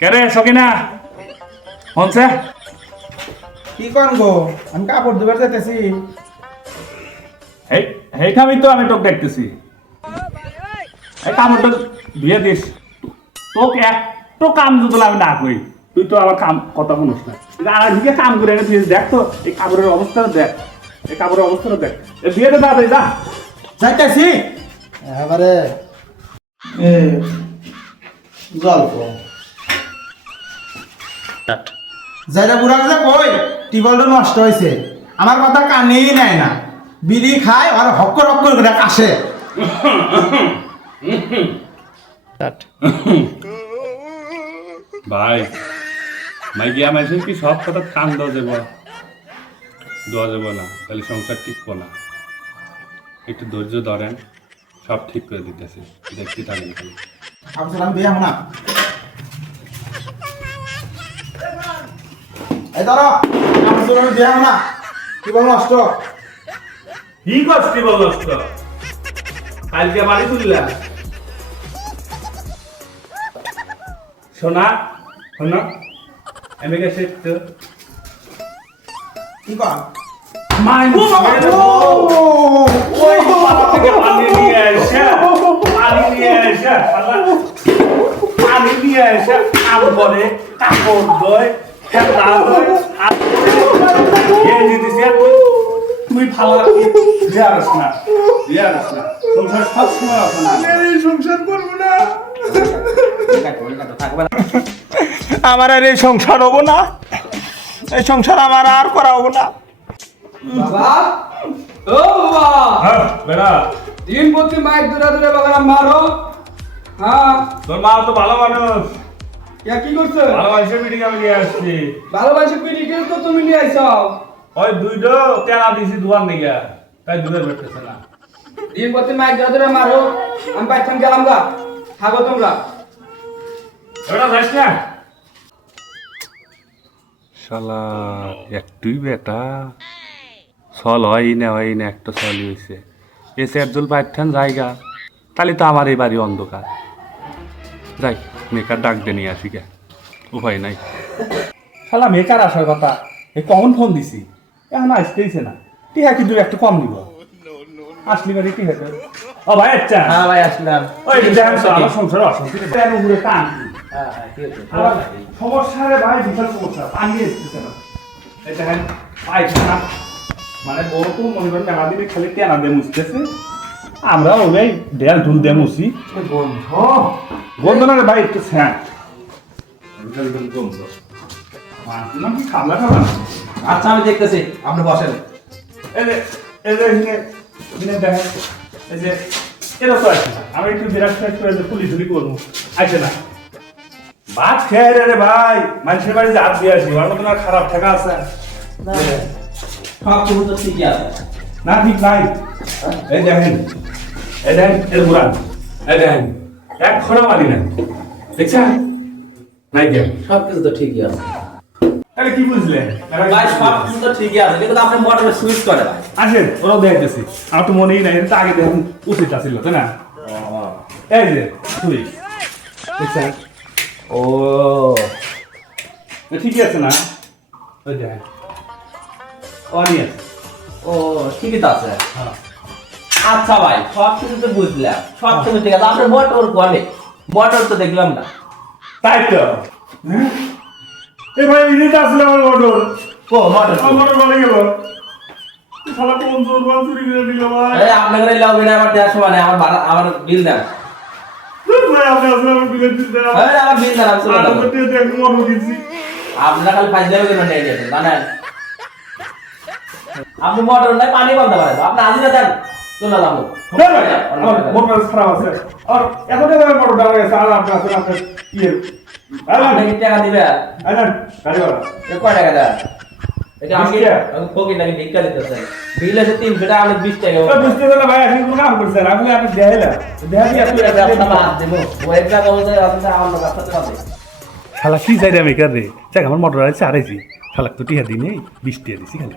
কেরে সকিনা হনছে কি কর গো আমি কাপড় ধুবার যাইতেছি। এই খাবি তো আমি তোকে দেখতেছি এই কামড়টা দিয়ে দিস তোকে একটু কাম যদি আমি না কই তুই তো আবার কাম কথা শুনিস না আর দিকে কাম করে এনে দিস দেখ তো এই কাপড়ের অবস্থাটা দেখ এই কাপড়ের অবস্থাটা দেখ দিয়ে দে তাড়াতাড়ি যা যাইতেছি এবারে গল্প যাইরা বুড়া যে কই টিবলটা নষ্ট হয়েছে আমার কথা কানেই নেয় না বিড়ি খায় আর হক্কর হক্কর করে কাশে। ভাই মাইগিয়া মাইছে কি সব কথা কান দেওয়া যাবো না তাহলে সংসার টিকবো না একটু ধৈর্য ধরেন সব ঠিক করে দিতেছি দেখছি থাকেন খালি আমি দিয়ে না এই ধরো আমার জন্য দিয়ে না টিবল নষ্ট কি করছি বল কালকে বাড়ি তুললা শোনা শোনা আমি গেছি তো কি কর পানি নিয়ে এসে কাম করে কাপড় ধোয় খেলা ধোয় তুই ভালো বিয়ারস না সংসার সব সময় আছে না সংসার করবো না আমার আর এই সংসার হবো না এই সংসার আমার আর করা হবো না। বাবা ও বাবা হ্যাঁ বেড়া দিন প্রতি মাইক দূরে দূরে বাবা মারো হ্যাঁ তোর মা তো ভালো মানুষ কি করছে ভালো মানুষের মিটিং আমি নিয়ে আসছি ভালোবাসে পিড়িকে তো তুমি নিয়ে আইছো ওই দুইটো তেলা দিছি দুয়ার নিগা তাই দূরে বেরতেছে না দিন প্রতি মাইক দূরে দূরে মারো আমি পাইতাম গেলাম গা থাকো তোমরা ওটা যাস না শালা একটুই বেটা সল হয় না একটা সলই হয়েছে এসে একজন পাইঠান জায়গা তাহলে তো আমার এই বাড়ি অন্ধকার যাই মেকার ডাক দিয়ে নিয়ে আসি গে উপায় নাই শালা মেকার আসার কথা এই কমন ফোন দিছি এখন আসতেইছে না টিহা কিন্তু একটু কম নিব আসলি বাড়ি কি হতো ও ভাই আচ্ছা হ্যাঁ ভাই আসলাম ওই দেখেন তো আমার সংসারে অশান্তি কেন ঘুরে টান হ্যাঁ হ্যাঁ ঠিক আছে আবার সমস্যা রে ভাই বিশাল সমস্যা পানি এসতেছে না এই দেখেন পায়খানা মানে বড় তো মনে করেন মেলা দিনে খালি টেনা দিয়ে মুছতেছে আমরা ওই দেয়াল ঢুল দিয়ে মুছি গন্ধ না রে ভাই একটু স্যাঁ নাম কি খাবলা খাবলা আচ্ছা আমি দেখতেছি আপনি বসেন এই যে দেখেন এই যে এরা তো আসে না আমি একটু বিরাট করে পুলিশ ধুলি করবো আসে না ভাত খেয়ে রে ভাই মানুষের বাড়ি হাত দিয়ে আসি আমার মতন আর খারাপ থাকা আছে সব কিছু তো ঠিকই আছে না ঠিক নাই এই দেখেন এর বুড়ান এই দেখেন এক খোড়া মারি না দেখছেন নাই কে সব কিছু তো ঠিকই আছে তাহলে কি বুঝলেন ভাই সব কিছু তো ঠিকই আছে কিন্তু আপনি মোটরে সুইচ করে ভাই আসেন ওরাও দেখতেছি আমার তো মনেই নাই এটা আগে দেখুন উচিত আছিল তাই না এই যে সুইচ দেখছেন ও ঠিকই আছে না ওই দেখেন অনি আছে ও ঠিকই তো আছে হ্যাঁ আচ্ছা ভাই সব কিছু তো বুঝলাম সব কিছু ঠিক আছে আপনার মোটর কোয়ালে মোটর তো দেখলাম না তাই তো এ ভাই ইনিটা আসলে আমার মোটর ও মোটর আমার মোটর বলে গেল শালা কোন জোর বল চুরি করে দিল ভাই এই আপনাদের লাগবে না আমার দেওয়ার সময় নেই, আমার বিল দেন ভাই আপনি আসলে আমার বিলেট দিতে দেন এই আমার বিল দেন আমি চলে আর যাবো। করতে দেখ মোটর দিছি আপনারা খালি ফাইজ দেবে কেন নিয়ে যেতেন জানেন আপনি মোটর নাই পানি বলতে পারেন আপনি আজিরা দেন চলে যাবো আমার মোটর খারাপ আছে আর এতটা দামে মোটর দাম গেছে আর আপনি আসলে আপনার ইয়ে আপনি কি টাকা দিবে আইলেন গাড়িওয়ালা এ কয় টাকা দেন এটা আমি 20 টাকা। ফকির নাকি ভিক্ষা দিতেছেন বিল আছে 300 টাকা আমি 20 টাকা তো বুঝতে দিলে ভাই আপনি কোন কাম করছেন আপনি আপনি দেখাইলা দেখাই আপনি ব্যবসা বাদ দেবো ওই টাকা বলতে আপনি আমার ব্যবসা চালাতে শালা কি চাই আমি কার রে যাক আমার মোটর আছে আড়াইছি শালা তো টিহা দিই নেই 20 টাকা দিছি খালি